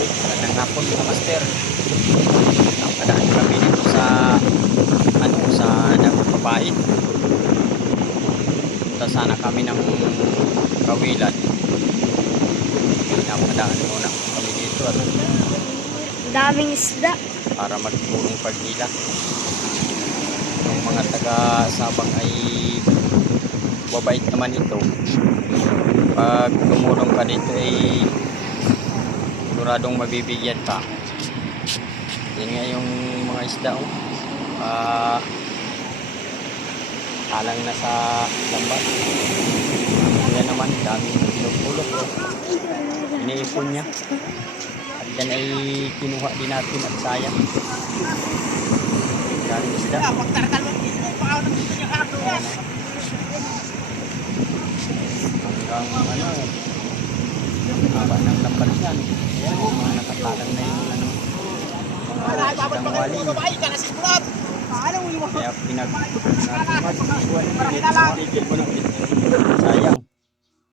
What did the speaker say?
Magandang hapon mga master. Napadaan kami dito sa sa Dagat Papait. Punta sana kami ng Kawilan. Napadaan muna kami dito at Daming isda. para magtulong pagdila. Yung mga taga Sabang ay babait naman ito. Pag tumulong ka dito ay siguradong mabibigyan ka. Yan nga yung mga isda alang na sa lambat. Yan naman, daming pinupulot. Iniipon niya. At yan ay kinuha din natin at sayang. Daming isda. Hanggang haba ng lambat yan. Yan, mga nakatalang na yung mga isdang waling. Kaya pinag-tigil mo na ulit. Sayang.